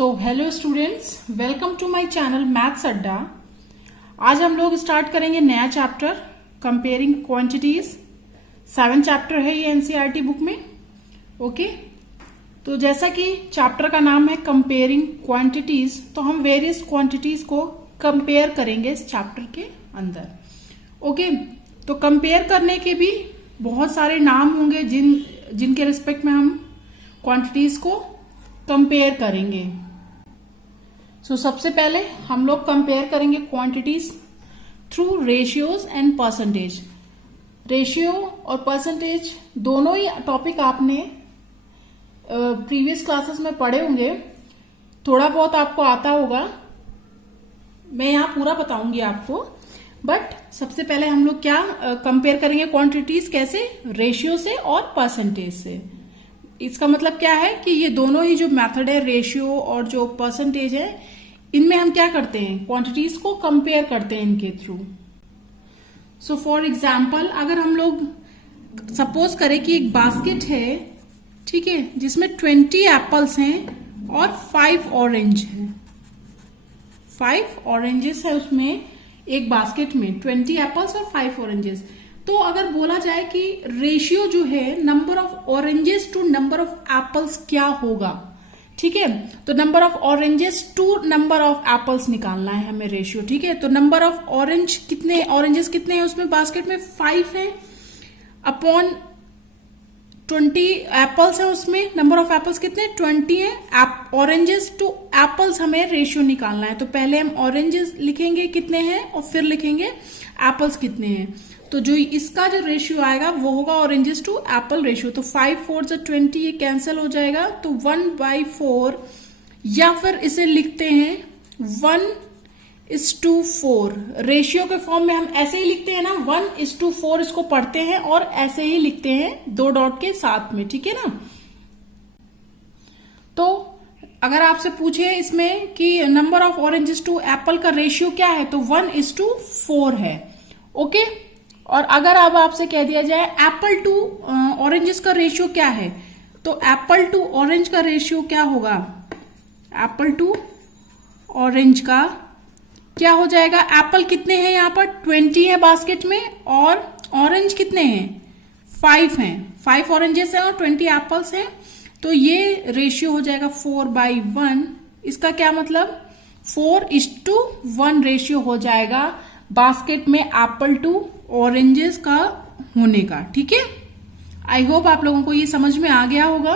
So hello students, welcome to my channel Maths Adda. आज हम लोग स्टार्ट करेंगे नया चैप्टर कंपेयरिंग क्वांटिटीज। 7 चैप्टर है ये एनसीईआरटी बुक में। ओके, तो जैसा कि चैप्टर का नाम है कंपेयरिंग क्वांटिटीज, तो हम वेरियस क्वांटिटीज को कंपेयर करेंगे इस चैप्टर के अंदर। ओके, तो कंपेयर करने के भी बहुत सारे नाम होंगे जिनके रिस्पेक्ट में हम क्वांटिटीज को कंपेयर करेंगे। सबसे पहले हम लोग कंपेयर करेंगे quantities through ratios and percentage. Ratio और परसेंटेज दोनों ही टॉपिक आपने प्रीवियस क्लासेस में पढ़े होंगे, थोड़ा बहुत आपको आता होगा। मैं यहाँ पूरा बताऊंगी आपको, बट सबसे पहले हम लोग क्या कंपेयर करेंगे क्वांटिटीज, कैसे? रेशियो से और परसेंटेज से। इसका मतलब क्या है कि ये दोनों ही जो मेथड है, रेशियो और जो परसेंटेज है, इनमें हम क्या करते हैं, क्वांटिटीज को कंपेयर करते हैं इनके थ्रू। सो फॉर एग्जाम्पल, अगर हम लोग सपोज करें कि एक बास्केट है, ठीक है, जिसमें 20 एप्पल्स हैं और 5 ऑरेंज हैं। 5 ऑरेंजेस है उसमें, एक बास्केट में 20 एप्पल्स और 5 ऑरेंजेस। तो अगर बोला जाए कि रेशियो जो है number of oranges to number of apples क्या होगा, ठीक है, तो number of oranges to number of apples निकालना है हमें रेशियो। ठीक है, तो नंबर ऑफ ऑरेंजेस कितने हैं उसमें, बास्केट में 5 हैं, अपॉन 20 एप्पल्स है उसमें, नंबर ऑफ एप्पल्स कितने, 20 है। ऑरेंजेस टू एप्पल्स हमें रेशियो निकालना है, तो पहले हम ऑरेंजेस लिखेंगे कितने हैं और फिर लिखेंगे एप्पल्स कितने हैं। तो जो इसका जो रेशियो आएगा वो होगा ऑरेंजेस टू एप्पल रेशियो। तो 5 4 20, ये कैंसिल हो जाएगा, तो 1/4, या फिर इसे लिखते हैं 1:4। रेशियो के फॉर्म में हम ऐसे ही लिखते हैं ना, 1:4 इसको पढ़ते हैं और ऐसे ही लिखते हैं 2 डॉट के साथ में, ठीक है ना। तो अगर आपसे पूछे इसमें कि number of oranges to apple का रेशियो क्या है, तो 1:4 है। ओके, और अगर अब आपसे कह दिया जाए एप्पल टू ऑरेंजेस का रेशियो क्या है, तो एप्पल टू ऑरेंज का रेशियो क्या होगा, एप्पल टू ऑरेंज का क्या हो जाएगा, एप्पल कितने हैं यहाँ पर 20 है बास्केट में, और ऑरेंज कितने हैं 5 हैं। 5 ऑरेंजेस हैं और 20 एप्पल्स हैं, तो ये रेशियो हो जाएगा 4/1। इसका क्या मतलब 4:1 रेशियो हो जाएगा बास्केट में एप्पल टू ऑरेंजेस का होने का। ठीक है, आई होप आप लोगों को ये समझ में आ गया होगा।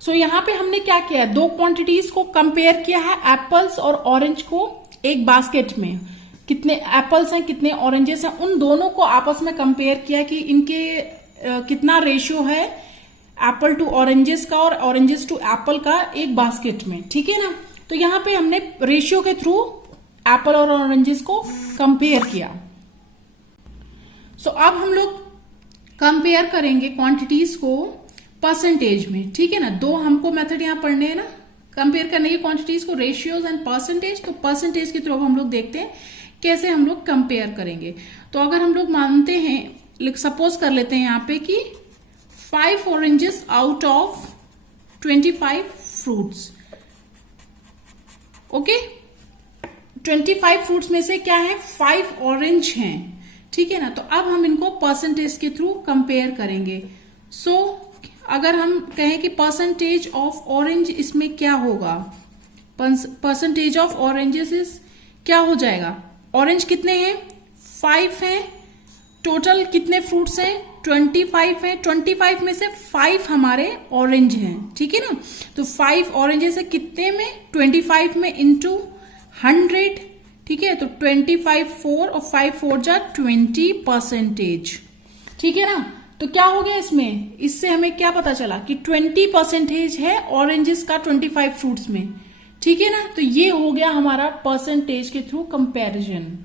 सो यहाँ पे हमने क्या किया, 2 क्वांटिटीज को कंपेयर किया है, एप्पल्स और ऑरेंज को एक बास्केट में। कितने एप्पल्स हैं कितने ऑरेंजेस हैं, उन दोनों को आपस में कंपेयर किया कि इनके कितना रेशियो है एप्पल टू ऑरेंजेस का और ऑरेंजेस टू एप्पल का एक बास्केट में। ठीक है ना, तो यहाँ पे हमने रेशियो के थ्रू एप्पल और ऑरेंजेस को कंपेयर किया। सो अब हम लोग कंपेयर करेंगे क्वांटिटीज को परसेंटेज में। ठीक है ना, 2 हमको मेथड यहां पढ़ने हैं ना कंपेयर करने की क्वांटिटीज को, रेशियोज एंड परसेंटेज। तो परसेंटेज के थ्रू हम लोग देखते हैं कैसे हम लोग कंपेयर करेंगे। तो अगर हम लोग मानते हैं, सपोज कर लेते हैं यहां पे कि 5 oranges out of 25 fruits. Okay, 25 fruits में से क्या है, 5 ऑरेंज हैं। ठीक है ना, तो अब हम इनको परसेंटेज के थ्रू कंपेयर करेंगे। सो अगर हम कहें कि परसेंटेज ऑफ ऑरेंज इसमें क्या होगा, परसेंटेज ऑफ ऑरेंजेस इज क्या हो जाएगा, ऑरेंज कितने हैं 5 हैं, टोटल कितने फ्रूट्स हैं 25 हैं, 25 में से 5 हमारे ऑरेंज हैं। ठीक है ना, तो 5 ऑरेंजेस है कितने में, 25 में इंटू 100। ठीक है, तो 25 4 और 5 4 जा 20%। ठीक है ना, तो क्या हो गया इसमें, इससे हमें क्या पता चला कि 20% है ऑरेंजेस का 25 फ्रूट्स में। ठीक है ना, तो ये हो गया हमारा परसेंटेज के थ्रू कंपैरिजन।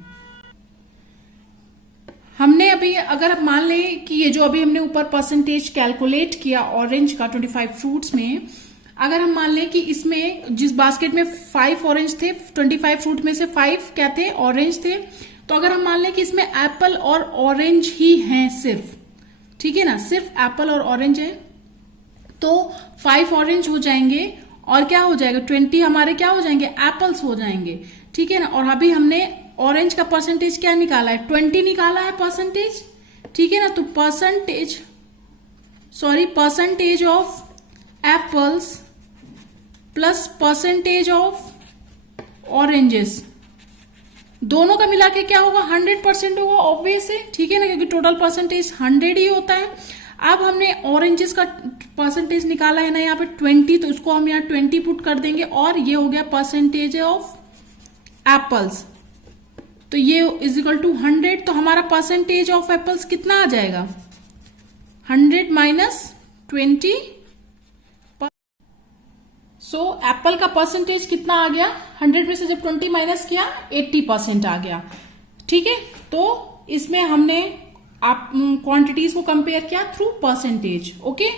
हमने अभी अगर मान लें कि ये जो अभी हमने ऊपर परसेंटेज कैलकुलेट किया ऑरेंज का 25 फ्रूट्स में, अगर हम मान लें कि इसमें जिस बास्केट में 5 ऑरेंज थे, 25 फ्रूट में से 5 क्या थे, ऑरेंज थे, तो अगर हम मान लें कि इसमें एप्पल और ऑरेंज ही हैं सिर्फ, ठीक है ना, सिर्फ एप्पल और ऑरेंज है, तो 5 ऑरेंज हो जाएंगे और क्या हो जाएगा 20 हमारे क्या हो जाएंगे एप्पल्स हो जाएंगे, ठीक है ना। और अभी हमने ऑरेंज का परसेंटेज क्या निकाला है 20 निकाला है परसेंटेज, ठीक है ना। तो percentage of apples plus percentage of oranges दोनों का मिला के क्या होगा 100% होगा ऑब्वियस है, ठीक है ना, क्योंकि टोटल परसेंटेज 100 ही होता है। अब हमने ऑरेंजेस का परसेंटेज निकाला है ना यहाँ पे 20, तो उसको हम यहाँ 20 पुट कर देंगे और ये हो गया परसेंटेज ऑफ एप्पल्स, तो ये इज इक्वल टू 100। तो हमारा परसेंटेज ऑफ एप्पल्स कितना आ जाएगा 100 माइनस 20। सो एप्पल का परसेंटेज कितना आ गया 100 में से जब 20 माइनस किया 80% आ गया, ठीक है। तो इसमें हमने आप क्वांटिटीज को कंपेयर किया थ्रू परसेंटेज, ओके।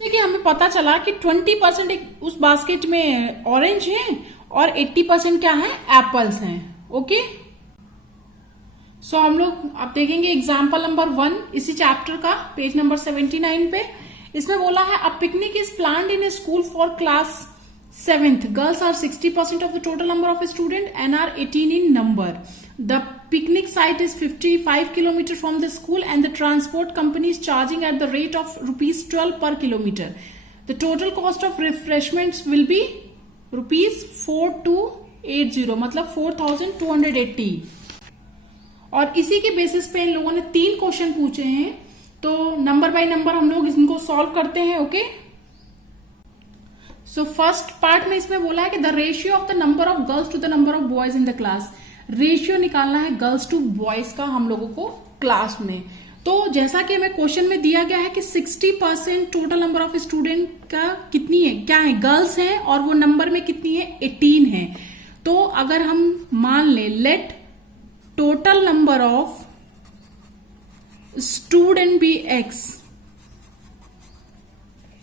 देखिए हमें पता चला कि 20% उस बास्केट में ऑरेंज है और 80% क्या है एप्पल्स हैं, ओके। सो हम लोग अब देखेंगे एग्जाम्पल नंबर 1 इसी चैप्टर का पेज नंबर 79 पे। इसमें बोला है a picnic is planned in a school for class 7th. Girls are 60% of the total number of students and are 18 in number. The picnic site is 55 kilometers from the school and the transport company is charging at the rate of rupees 12 per kilometer. The total cost of refreshments will be rupees 4280, मतलब 4280। और इसी के basis पे इन लोगों ने 3 question पूछे हैं, तो नंबर बाय नंबर हम लोग इनको सॉल्व करते हैं, ओके। सो फर्स्ट पार्ट में इसमें बोला है कि the ratio of the number of girls to the number of boys in the class. Ratio निकालना है गर्ल्स टू बॉयज का हम लोगों को क्लास में। तो जैसा कि हमें क्वेश्चन में दिया गया है कि 60% टोटल नंबर ऑफ स्टूडेंट का कितनी है, क्या है, गर्ल्स हैं, और वो नंबर में कितनी है 18 है। तो अगर हम मान लें let total number of student be x,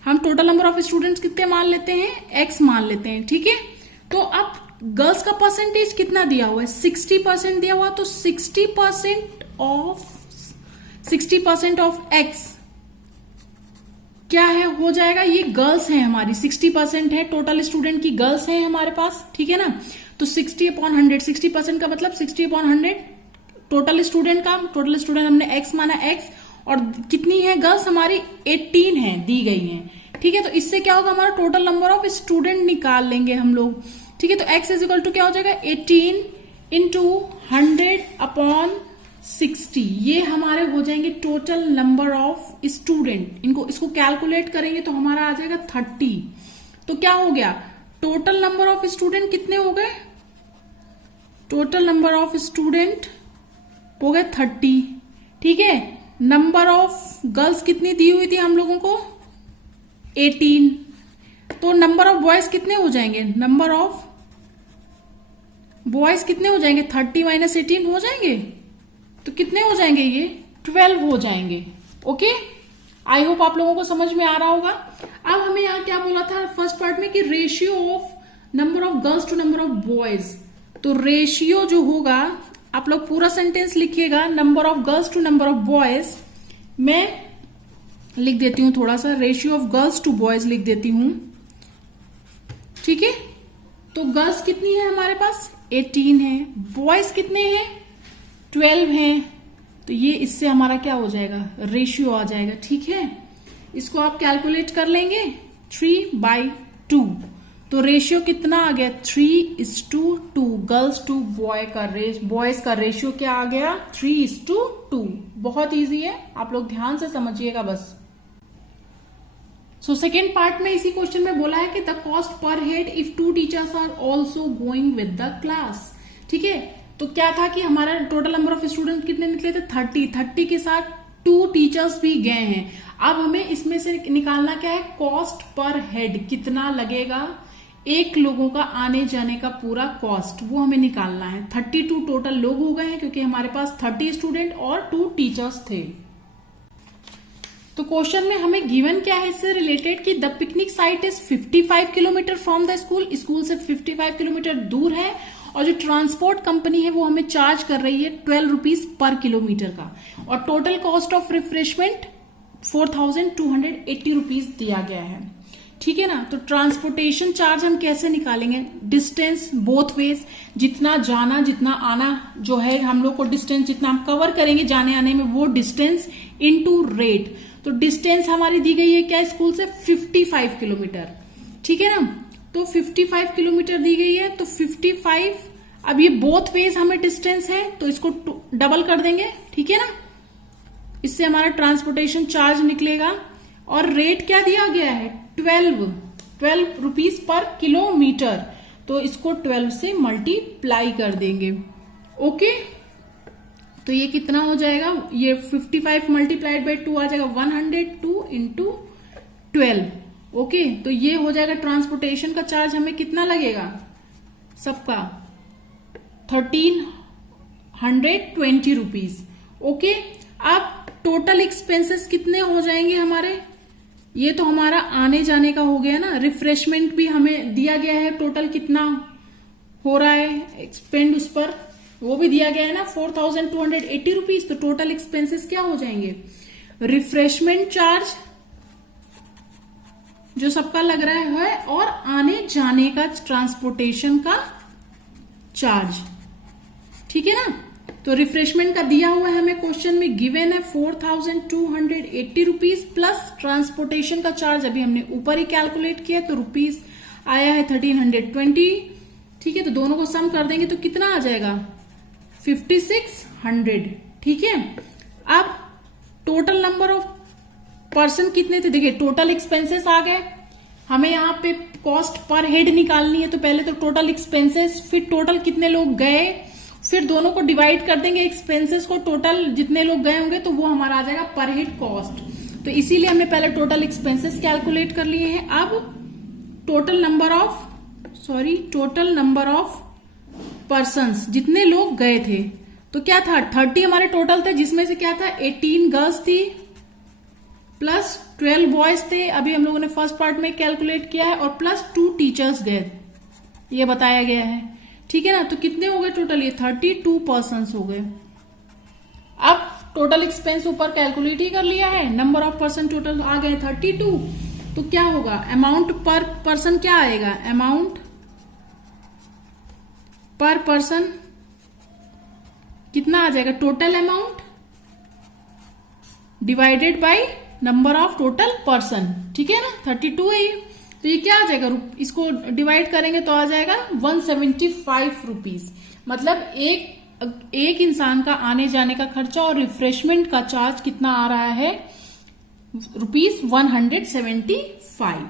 हम टोटल नंबर ऑफ स्टूडेंट्स कितने मान लेते हैं x मान लेते हैं, ठीक है। तो अब गर्ल्स का परसेंटेज कितना दिया हुआ है 60% दिया हुआ, तो 60% ऑफ x क्या है हो जाएगा, ये गर्ल्स हैं हमारी 60% है टोटल स्टूडेंट की गर्ल्स हैं हमारे पास, ठीक है ना। तो 60/100, 60% का मतलब 60/100 टोटल स्टूडेंट का, टोटल स्टूडेंट हमने x माना x, और कितनी है गर्ल्स हमारी 18 है दी गई हैं, ठीक है। तो इससे क्या होगा हमारा टोटल नंबर ऑफ स्टूडेंट निकाल लेंगे हम लोग, ठीक है। तो x इज इक्वल टू क्या हो जाएगा 18 इंटू 100/60, ये हमारे हो जाएंगे टोटल नंबर ऑफ स्टूडेंट। इसको कैलकुलेट करेंगे तो हमारा आ जाएगा 30। तो क्या हो गया टोटल नंबर ऑफ स्टूडेंट कितने हो गए, टोटल नंबर ऑफ स्टूडेंट हो गए 30, ठीक है। नंबर ऑफ गर्ल्स कितनी दी हुई थी हम लोगों को 18, तो नंबर ऑफ बॉयज कितने हो जाएंगे, नंबर ऑफ बॉयज कितने हो जाएंगे 30 माइनस 18 हो जाएंगे, तो कितने हो जाएंगे ये 12 हो जाएंगे, ओके। आई होप आप लोगों को समझ में आ रहा होगा। अब हमें यहाँ क्या बोला था फर्स्ट पार्ट में कि ratio of number of girls to number of boys, तो रेशियो जो होगा आप लोग पूरा सेंटेंस लिखिएगा, number of girls to number of boys, मैं लिख देती हूं थोड़ा सा, ratio of girls to boys लिख देती हूं, ठीक है। तो गर्ल्स कितनी है हमारे पास 18 है, बॉयज कितने हैं 12 हैं, तो ये इससे हमारा क्या हो जाएगा रेशियो आ जाएगा, ठीक है। इसको आप कैलकुलेट कर लेंगे 3/2, तो रेशियो कितना आ गया 3:2, गर्ल्स टू बॉयज का रेशियो क्या आ गया 3:2। बहुत इजी है, आप लोग ध्यान से समझिएगा बस। सो सेकेंड पार्ट में इसी क्वेश्चन में बोला है कि the cost per head if 2 teachers are also going with the class, ठीक है। तो क्या था कि हमारा टोटल नंबर ऑफ स्टूडेंट कितने निकले थे 30 के साथ 2 टीचर्स भी गए हैं। अब हमें इसमें से निकालना क्या है कॉस्ट पर हेड, कितना लगेगा एक लोगों का आने जाने का पूरा कॉस्ट, वो हमें निकालना है। 32 टोटल लोग हो गए हैं क्योंकि हमारे पास 30 स्टूडेंट और 2 टीचर्स थे। तो क्वेश्चन में हमें गिवन क्या है इससे रिलेटेड कि the picnic site is 55 kilometre from the school, school से 55 किलोमीटर दूर है, और जो ट्रांसपोर्ट कंपनी है वो हमें चार्ज कर रही है 12 रुपीज पर किलोमीटर का, और total cost of refreshment 4280 rupees दिया गया है, ठीक है ना। तो ट्रांसपोर्टेशन चार्ज हम कैसे निकालेंगे, डिस्टेंस बोथ वेज, जितना जाना जितना आना जो है हम लोग को डिस्टेंस जितना हम कवर करेंगे जाने आने में वो डिस्टेंस इनटू रेट। तो डिस्टेंस हमारी दी गई है क्या स्कूल से 55 किलोमीटर, ठीक है ना। तो 55 किलोमीटर दी गई है, तो 55, अब ये बोथ वेज हमें डिस्टेंस है तो इसको डबल कर देंगे, ठीक है ना। इससे हमारा ट्रांसपोर्टेशन चार्ज निकलेगा और रेट क्या दिया गया है 12 रुपीज पर किलोमीटर, तो इसको 12 से मल्टीप्लाई कर देंगे। ओके, तो ये कितना हो जाएगा, ये 55 मल्टीप्लाइड बाई 2 आ जाएगा 102 इंटू 12। ओके, तो ये हो जाएगा ट्रांसपोर्टेशन का चार्ज हमें कितना लगेगा सबका 1320 रुपीज। ओके, अब टोटल एक्सपेंसेस कितने हो जाएंगे हमारे, ये तो हमारा आने जाने का हो गया ना। रिफ्रेशमेंट भी हमें दिया गया है, टोटल कितना हो रहा है एक्सपेंड उस पर वो भी दिया गया है ना 4280 रुपीज। तो टोटल एक्सपेंसेस क्या हो जाएंगे, रिफ्रेशमेंट चार्ज जो सबका लग रहा है और आने जाने का ट्रांसपोर्टेशन का चार्ज, ठीक है ना। तो रिफ्रेशमेंट का दिया हुआ है हमें क्वेश्चन में गिवन है 4280 रुपीज प्लस ट्रांसपोर्टेशन का चार्ज अभी हमने ऊपर ही कैलकुलेट किया तो रुपीज आया है 1320, ठीक है। तो दोनों को सम कर देंगे तो कितना आ जाएगा 5600, ठीक है। अब टोटल नंबर ऑफ पर्सन कितने थे, देखिए टोटल एक्सपेंसेस आ गए, हमें यहाँ पे कॉस्ट पर हेड निकालनी है। तो पहले तो टोटल एक्सपेंसेस, फिर टोटल कितने लोग गए, फिर दोनों को डिवाइड कर देंगे एक्सपेंसेस को, टोटल जितने लोग गए होंगे तो वो हमारा आ जाएगा पर हेड कॉस्ट। तो इसीलिए हमने पहले टोटल एक्सपेंसेस कैलकुलेट कर लिए हैं। अब टोटल नंबर ऑफ पर्सन्स जितने लोग गए थे, तो क्या था 30 हमारे टोटल थे, जिसमें से क्या था 18 गर्ल्स थी प्लस 12 बॉयज थे, अभी हम लोगों ने फर्स्ट पार्ट में कैलकुलेट किया है, और प्लस 2 टीचर्स गए, ये बताया गया है, ठीक है ना। तो कितने हो गए टोटल, ये 32 पर्सन्स हो गए। अब टोटल एक्सपेंस ऊपर कैलकुलेट ही कर लिया है, नंबर ऑफ पर्सन टोटल आ गए 32, तो क्या होगा अमाउंट पर पर्सन क्या आएगा, अमाउंट पर पर्सन कितना आ जाएगा, total amount divided by number of total person, ठीक है ना। 32 है ये, तो ये क्या आ जाएगा, इसको डिवाइड करेंगे तो आ जाएगा 175 रुपीज। मतलब एक इंसान का आने जाने का खर्चा और रिफ्रेशमेंट का चार्ज कितना आ रहा है, रुपीज 175।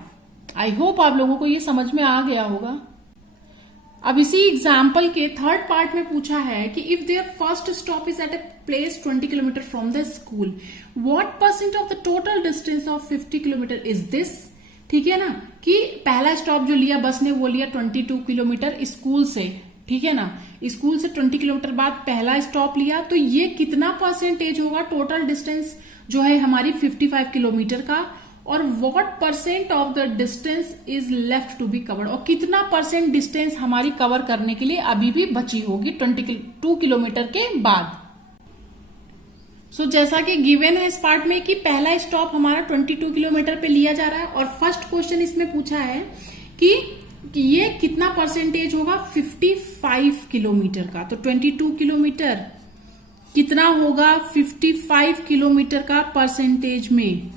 आई होप आप लोगों को ये समझ में आ गया होगा। अब इसी एग्जाम्पल के थर्ड पार्ट में पूछा है कि if there first stop is at a place 20 kilometre from the school, what percent of the total distance of 50 kilometre is this, ठीक है ना। कि पहला स्टॉप जो लिया बस ने वो लिया 22 किलोमीटर स्कूल से, ठीक है ना, स्कूल से 20 किलोमीटर बाद पहला स्टॉप लिया, तो ये कितना परसेंटेज होगा टोटल डिस्टेंस जो है हमारी 55 किलोमीटर का, और what percent of the distance is left to be covered, और कितना परसेंट डिस्टेंस हमारी कवर करने के लिए अभी भी बची होगी 22 किलोमीटर के बाद। सो जैसा कि गिवन है इस पार्ट में कि पहला स्टॉप हमारा 22 किलोमीटर पे लिया जा रहा है, और फर्स्ट क्वेश्चन इसमें पूछा है कि ये कितना परसेंटेज होगा 55 किलोमीटर का। तो 22 किलोमीटर कितना होगा 55 किलोमीटर का परसेंटेज में,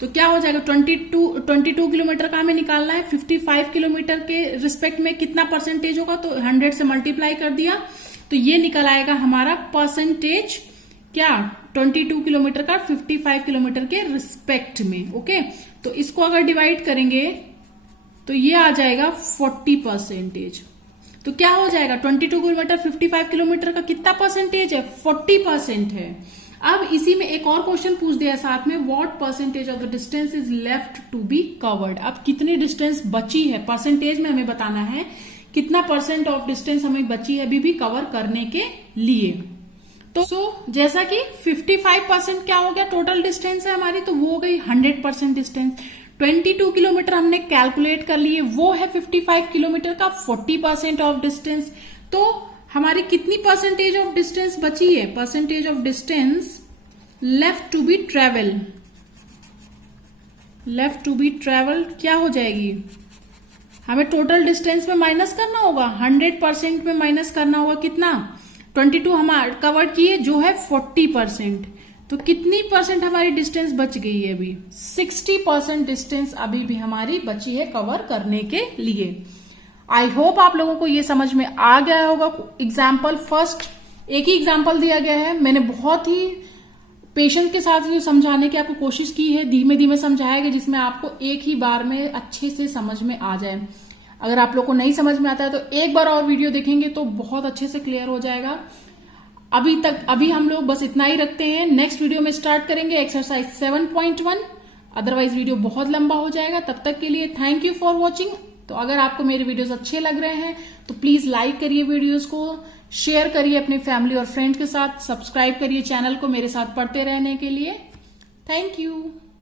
तो क्या हो जाएगा 22 किलोमीटर का हमें निकालना है, 55 किलोमीटर के रिस्पेक्ट में कितना परसेंटेज होगा, तो 100 से मल्टीप्लाई कर दिया, तो ये निकल आएगा हमारा परसेंटेज क्या 22 किलोमीटर का 55 किलोमीटर के रिस्पेक्ट में। ओके, तो इसको अगर डिवाइड करेंगे तो ये आ जाएगा 40%। तो क्या हो जाएगा 22 किलोमीटर 55 किलोमीटर का कितना परसेंटेज है, 40% है। अब इसी में एक और क्वेश्चन पूछ दिया साथ में, what percentage of the distance is left to be covered. अब कितनी डिस्टेंस बची है, परसेंटेज में हमें बताना है कितना परसेंट ऑफ डिस्टेंस हमें बची है अभी भी कवर करने के लिए। तो जैसा कि 55% क्या हो गया टोटल डिस्टेंस है हमारी, तो वो हो गई 100% डिस्टेंस। 22 किलोमीटर हमने कैलकुलेट कर लिए, वो है 55 किलोमीटर का 40% ऑफ डिस्टेंस। तो हमारी कितनी परसेंटेज ऑफ डिस्टेंस बची है, percentage of distance left to be travel, left to be travelled क्या हो जाएगी, हमें टोटल डिस्टेंस में माइनस करना होगा, 100% में माइनस करना होगा कितना, 22 हम कवर किए जो है 40%, तो कितनी परसेंट हमारी डिस्टेंस बच गई है अभी, 60% डिस्टेंस अभी भी हमारी बची है कवर करने के लिए। आई होप आप लोगों को ये समझ में आ गया होगा। एग्जाम्पल फर्स्ट एक ही एग्जाम्पल दिया गया है, मैंने बहुत ही पेशेंस के साथ ये समझाने की आपको कोशिश की है, धीमे धीमे समझाया गया जिसमें आपको एक ही बार में अच्छे से समझ में आ जाए। अगर आप लोग को नहीं समझ में आता है तो एक बार और वीडियो देखेंगे तो बहुत अच्छे से क्लियर हो जाएगा। अभी हम लोग बस इतना ही रखते हैं, नेक्स्ट वीडियो में स्टार्ट करेंगे एक्सरसाइज 7.1, अदरवाइज वीडियो बहुत लंबा हो जाएगा। तब तक के लिए थैंक यू फॉर वॉचिंग। तो अगर आपको मेरे वीडियोस अच्छे लग रहे हैं तो प्लीज लाइक करिए वीडियोस को, शेयर करिए अपने फैमिली और फ्रेंड्स के साथ, सब्सक्राइब करिए चैनल को मेरे साथ पढ़ते रहने के लिए। Thank you.